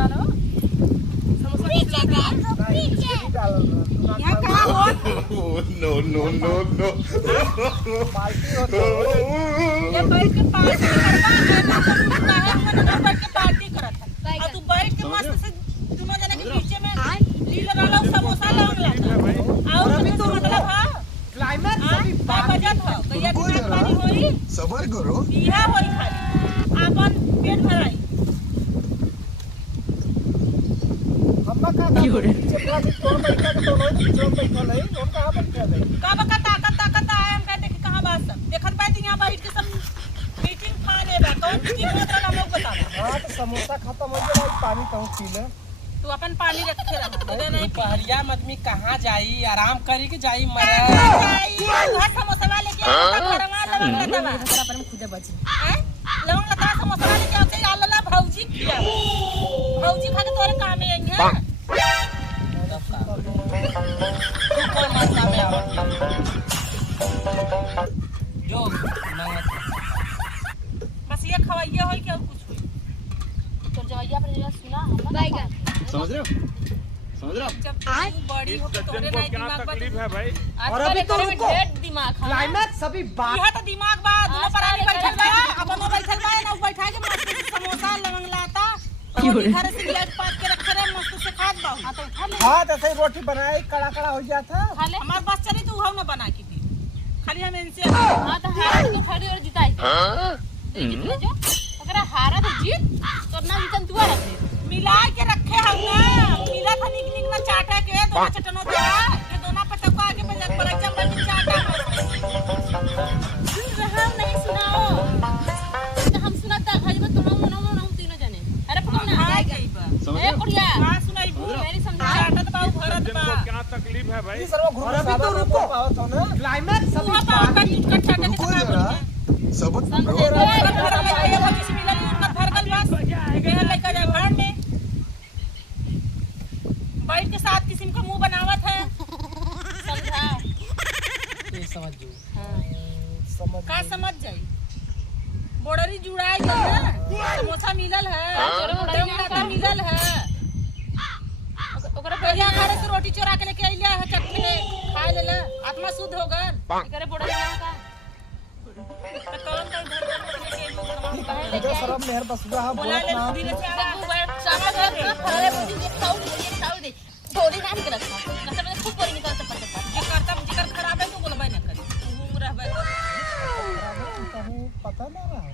रहा हो समोसा यहाँ कहाँ हो नो नो नो नो ये बैठ के पार्टी करवा है ना तो बैठ के पार्टी करत है और तू बैठ के मस्त से दोनों जने के बीच में लीला वाला समोसा लाऊं लाता और अभी तो मतलब हां क्लाइमैक्स अभी बजट हो कहिया दिमाग पानी होई सबर करो इहा होई खाली अपन पेट भराई अम्मा का चपला भी तोड़ बैठा के दोनों जो बैठा नहीं और कहां बैठा है का बका ताकत आए हम कहते कि कहां बात सब देखत पाए यहां बैठ के सब मीटिंग खा लेबा कौन मीटिंग होत रहा लोग बतावा हां तो समोसा खत्म हो गया पानी कहूं पी ले तू अपन पानी रखे रहा दे नहीं पहरिया आदमी कहां जाई आराम करी के जाई मरे घर समोसा वाले के घरवा लवंग लतावा पर में खुदे बची हैं लवंग लतावा समोसा वाले के आते लाला भौजी किया भौजी खा के तोरे काम में आई है तू कौन मात्रा में आवत जो मांगत बस ये खवाइए होई के और कुछ होई तो जवैया पर जरा सुना हम समझ रहे हो जब तू बड़ी हो के तोरे नहीं दिमाग तकलीफ है भाई और अभी तो रुको ढेर दिमाग है क्लाइमैक्स अभी बात यह तो दिमाग बा दोनों परानी बैठल बा अपन बैठल बा ना बैठा के मस्त से समोसा लवंग लाता और घर से गिलास पात के रखे रहे मस्त से खात बा हां तो उठा ले हां ऐसे रोटी बनाई कड़ा कड़ा हो गया था खा ले हमार बस चली तू हाउ ना बना के दी खाली हम इनसे हां तो हार तो खड़ी और जिताई कितने जो अगर हारा तो जीत तो ना जीतन तू आ रखे मिला के रखे हम ना मिला था निक निक ना चाटा के दोनों चटनो था ये दोनों पटको आगे पे जब पर चम्मच में चाटा हम नहीं सुनाओ तो हम सुनाता खाली बस तुम ना तीनों जने अरे पकड़ ना आ गई बा ए कुड़िया हां सुनाई भू मेरी समझा चाटा तो बाऊ भरत बा तुमको क्या तकलीफ है भाई ये सर्व घूम अभी तो रुको पावत हो ना क्लाइमैक्स तू अभी पापा का नीट कट चाटा रुको के जरा सबर करो बैठ के साथ किस्म का मुंह बनावत है समझा तू समझ जो समझ का समझ जाई बोड़री जुड़ाई गई ना समोसा मिलल है लवंग मिलल है ओकरा पहिया घर से रोटी चोरा के लेके आइला है चटनी खाए लेला आत्मा शुद्ध हो गल करे बोड़ा का तो कौन कौन घर में लेके आइबू जो सर्व मेहर बसुदा है बोला ले बोलत धीरे से आवा सामा घर में खड़े मुझे खाऊ दे थोड़ी नाम के रखा ना सब खूब बोली निकलता पड़ता ये करता जिकर खराब है तो बोलबे ना करी तू रहबे कहीं पता ना रहा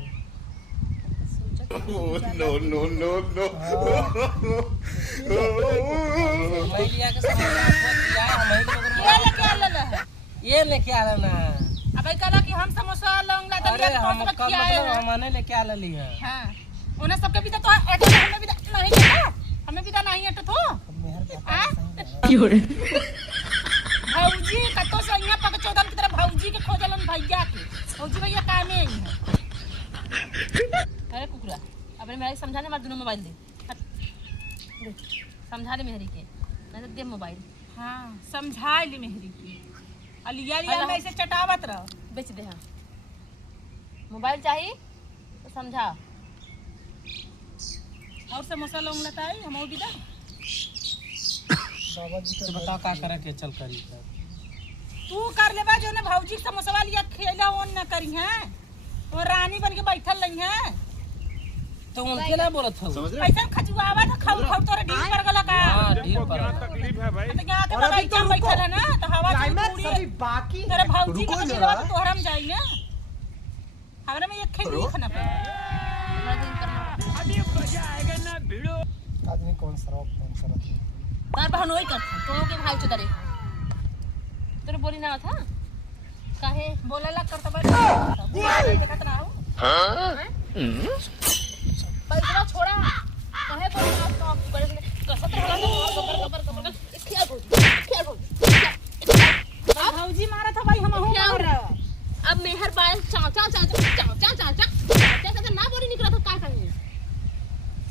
नो नो नो नो मैलिया के समोसा दिया हम ही ये लेके आला है ये लेके आ ना अबे कहला कि हम समोसा लौंग ला अरे दलिया हम तो कब किया है मतलब हमने लेके आ ली है हां उन्हें सबके भी तो एटो हमें भी नहीं है हमें भी तो नहीं एटो तो हां भौजी कतो से यहाँ पक चौदन की तरह भौजी के खोजलन भैया के भौजी भैया काम में आई है अरे कुकुरा अबे मेरा समझाने मार दोनों मोबाइल दे समझा ले मेहरी के नहीं तो दे मोबाइल हां समझा ली मेहरी की अलिया लिया में ऐसे चटावत रहो बेच दे हां मोबाइल चाहिए तो समझा और समोसा लौंग लेता है हम और भी दा बाबा जी तो बताओ का करे के चल करी तू कर लेबा जो ने भौजी समोसा लिया खेला ओन न करी है वो रानी बन के बैठल रही है तो उनके ना बोलत हो समझ रहे ऐसा खजुआवा था खाऊ खाऊ तोरे ढील कर गला का हां ढील तुमको पर क्या तकलीफ है भाई तो यहाँ के और अभी बगीचा तो में बैठल है ना तो हवा से क्लाइमैक्स पूरी अभी बाकी तेरे भौजी रुको के जरा। तो तोहरम जाई ना हमरा में एक खेल लिखना पे अभी मजा आएगा ना भिड़ो आदमी कौन सर्व फोन करत है तार बहन वही करता तो के भाई चोदरे तेरे बोली ना था काहे बोले ला करता बैठ देखत ना हो पैसा छोड़ा काहे बोल रहा तो करे कसत रहा तो कबर खेल भौजी मारा था भाई हम हूं मार रहा अब मेहर बाल चाचा ना बोली निकला तो का करेंगे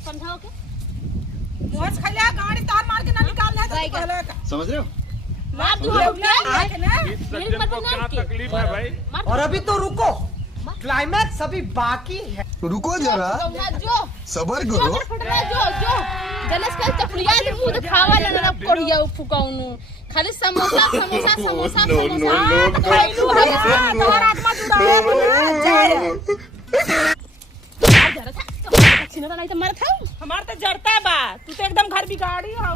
समझाओ के मोहस खलिया गाड़ी तार मार के ना निकाल ले तो कहला का समझ रहे हो मार दूं आके ना इस सज्जन को क्या तकलीफ है भाई और अभी तो रुको क्लाइमैक्स अभी बाकी है रुको जरा जो सबर करो फटना जो दलस का चपलिया दे मुंह खावा ना कोड़िया फुकाउनु खाली samosa samosa samosa No, no, samosa no, no. खैलू है तोहर आत्मा जुड़ा है जय जरा था तो नहीं तो मर था हमार तो जरता बा तू तो एकदम घर बिगाड़ी हो